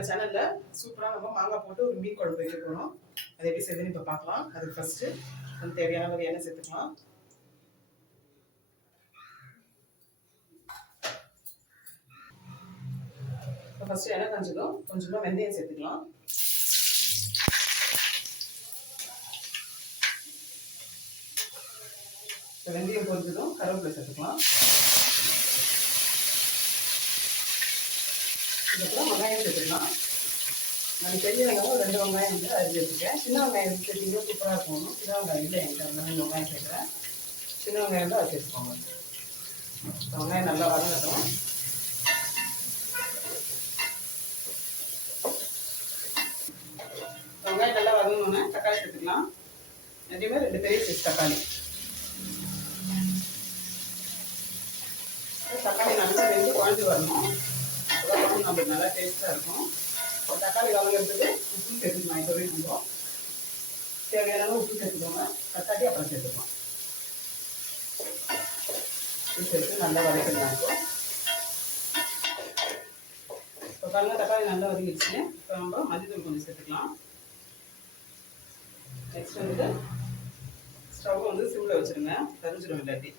நம்ம சேனல்ல சூப்பரா நம்ம மாங்காய் போட்டு ஒரு மீன் குழம்பு வைக்க போறோம். அதை எப்படி செய்யணும்னு இப்ப பார்க்கலாம். அதுக்கு ஃபர்ஸ்ட் நம்ம தேவையான அளவு எண்ணெய் சேர்த்துக்கலாம். ஃபர்ஸ்ட் எண்ணெய் காஞ்சதும் கொஞ்சமா வெந்தயம் சேர்த்துக்கலாம். வெந்தயம் பொரிஞ்சதும் கருவேப்பிலை சேர்த்துக்கலாம். இதுக்கப்புறம் வெங்காயம் சேர்த்துக்கலாம். நான் பெரிய வெங்காயம் 2 வெங்காயம் வந்து அரிஞ்சு வச்சுருக்கேன். சின்ன வெங்காயம் சேர்த்திங்கன்னா சூப்பராக இருக்கும். சின்ன வெங்காயம் இல்லை என்கிட்ட 2 வெங்காயம் சேர்க்குறேன். சின்ன வெங்காயம் தான் அதை சேர்த்துக்கோங்க. வெங்காயம் நல்லா வதங்கட்டும். வெங்காயம் நல்லா வதங்கணுன்னே தக்காளி சேர்த்துக்கலாம். அதேமாதிரி 2 பெரிய சைஸ் தக்காளி. தக்காளி நல்லா வெந்து குழஞ்சி வரணும். அப்போதான் நம்மளுக்கு நல்லா டேஸ்ட்டாக இருக்கும். தக்காளி வதங்கிறதுக்கு உப்பு சேர்த்துக்கலாம். இப்போவே நம்ம தேவையான உப்பு சேர்த்துக்கோங்க. தக்காளி அப்புறம் சேர்த்துக்கலாம். உப்பு சேர்த்து நல்லா வதக்கிடலாம். இப்போ பாருங்க தக்காளி நல்லா வதங்கிடுச்சு. இப்போ நம்ம மஞ்சள் கொஞ்சம் சேர்த்துக்கலாம். நெக்ஸ்ட் வந்துட்டு ஸ்டவ் வந்து சிம்மில் வச்சுருங்க, தெரிஞ்சிடும் இல்லாட்டி.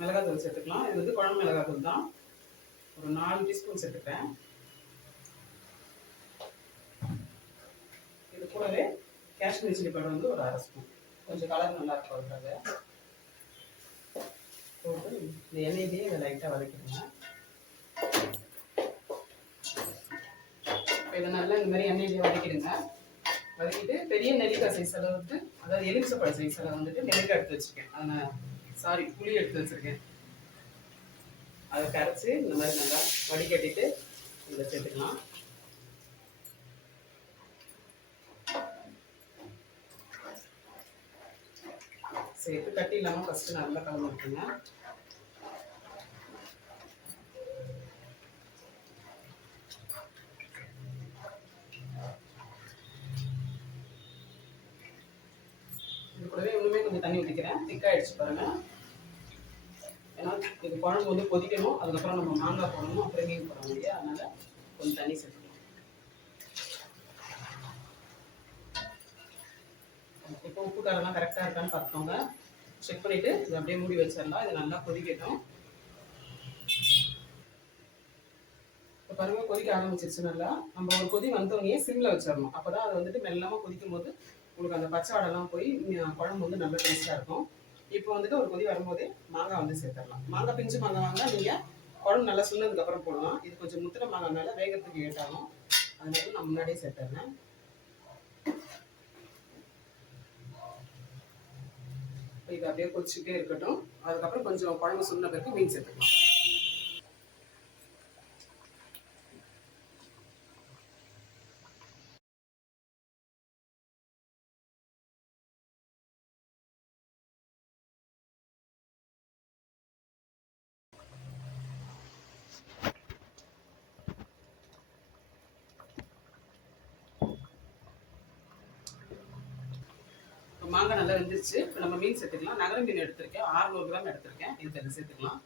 மிளகாத்தூள் சேர்த்துக்கலாம். இது வந்து குழம்பு மிளகாத்தூள் தான். ஒரு 4 டீஸ்பூன் சேர்த்துப்பேன். இது கூடவே காஷ்மீர் சில்லி பவுடர் வந்து ஒரு 1/2 ஸ்பூன். கொஞ்சம் கலர் நல்லா இருக்கும். அதுக்காக போட்டு இந்த எண்ணெயிலேயே இதை லைட்டாக வதக்கிடுங்க. இதை நல்லா இந்த மாதிரி எண்ணெயிலேயே வதக்கிடுங்க. வதக்கிட்டு பெரிய நெல்லிக்காய் சைஸ் அளவுக்கு, அதாவது எலுமிச்சப்பழ சைஸ் அளவு வந்துட்டு நெல்லிக்காய் எடுத்து வச்சுருக்கேன். அதை புளி எடுத்து வச்சுருக்கேன். அதை கரைச்சி இந்த மாதிரி நல்லா வடிகட்டிட்டு இதை சேர்த்துக்கலாம். சேர்த்து கட்டி இல்லாமல் ஃபஸ்ட்டு நல்லா கலந்து விட்டுருங்க. இது கூடவே இன்னுமே கொஞ்சம் தண்ணி ஊற்றிக்கிறேன். திக்காயிடுச்சு பாருங்க. ஏன்னா இது குழம்பு வந்து கொதிக்கணும். அதுக்கப்புறம் நம்ம மாங்காய் போடணும், அப்புறம் மீன் போடணும் இல்லையா? அதனால் கொஞ்சம் தண்ணி சேர்த்துக்கணும். இப்போ உப்பு காரெல்லாம் கரெக்டாக இருக்கான்னு பார்த்துக்கோங்க. செக் பண்ணிவிட்டு இதை அப்படியே மூடி வச்சிடலாம். இது நல்லா கொதிக்கட்டும். இப்போ பாருங்கள் கொதிக்க ஆரம்பிச்சிருச்சு நல்லா. நம்ம ஒரு கொதி வந்தோடனே சிம்மில் வச்சிடணும். அப்போ தான் அது வந்துட்டு மெல்லாமல் கொதிக்கும் போது உங்களுக்கு அந்த பச்சை வாடெல்லாம் போய் குழம்பு வந்து நல்லா டேஸ்ட்டாக இருக்கும். இப்போ வந்துட்டு ஒரு கொதி வரும்போதே மாங்காய் வந்து சேர்த்துடலாம். மாங்காய் பிஞ்சு மாங்காய் வாங்கினா நீங்கள் குழம்பு நல்லா சுண்ணதுக்கப்புறம் போடலாம். இது கொஞ்சம் முத்திர மாங்காய்னால வேகிறதுக்கு ஏட்டாகும். அதனால நான் முன்னாடியே சேர்த்துறேன். இது அப்படியே கொதிச்சுட்டே இருக்கட்டும். அதுக்கப்புறம் கொஞ்சம் குழம்பு சுண்ண பிறகு மீன் சேர்த்துக்கலாம். மாங்காய் நல்லா வெந்துருச்சு. இப்போ நம்ம மீன் சேர்த்துக்கலாம். நகர மீன் எடுத்திருக்கேன், 600 கிராம் எடுத்திருக்கேன். இது சேர்த்துக்கலாம்.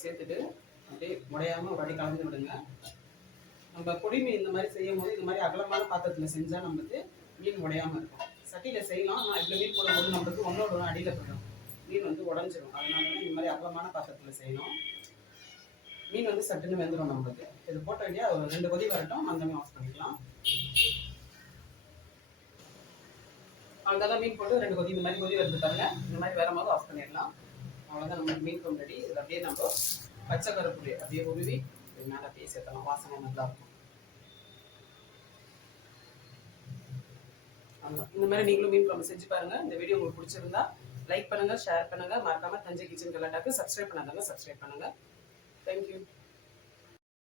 சேர்த்துட்டு அப்படியே உடையாமல் வடி கலந்து விடுங்க. நம்ம பொடி மீன் இந்த மாதிரி செய்யும் போது இந்த மாதிரி அகலமான பாத்திரத்தில் செஞ்சால் நம்மளுக்கு மீன் உடையாமல் இருக்கும். சட்டியில் செய்யலாம். ஆனால் இதில் மீன் போடும்போது நம்மளுக்கு ஒன்றோட அடியில் போயிடும், மீன் வந்து உடஞ்சிரும். அதனால தான் இந்த மாதிரி அகலமான பாத்திரத்தில் செய்யணும். மீன் வந்து சட்டுன்னு வெந்துடும் நம்மளுக்கு. இது போட்ட வேண்டிய ஒரு 2 கொதி வரட்டும், அந்தமே ஆஃப் பண்ணிக்கலாம். அவ்வளோதான் மீன் போட்டு 2 கொதி இந்த மாதிரி கொதி வருது பாருங்க. இந்த மாதிரி வரும்போது ஆஃப் பண்ணிடலாம். அவ்வளோதான் நம்மளுக்கு மீன் குழம்பு ரெடி. இது அப்படியே நம்ம பச்சை கருப்புடி அப்படியே உருவி இது மேலே அப்படியே சேர்த்தலாம். வாசனை நல்லா இருக்கும். ஆமாம், இந்த மாதிரி நீங்களும் மீன் குழம்பு செஞ்சு பாருங்க. இந்த வீடியோ உங்களுக்கு பிடிச்சிருந்தா லைக் பண்ணுங்க, ஷேர் பண்ணுங்க. மறக்காம தஞ்சை கிச்சன் கலாட்டாக்கு சப்ஸ்கிரைப் பண்ணாதாங்க சப்ஸ்கிரைப் பண்ணுங்க. தேங்க்யூ.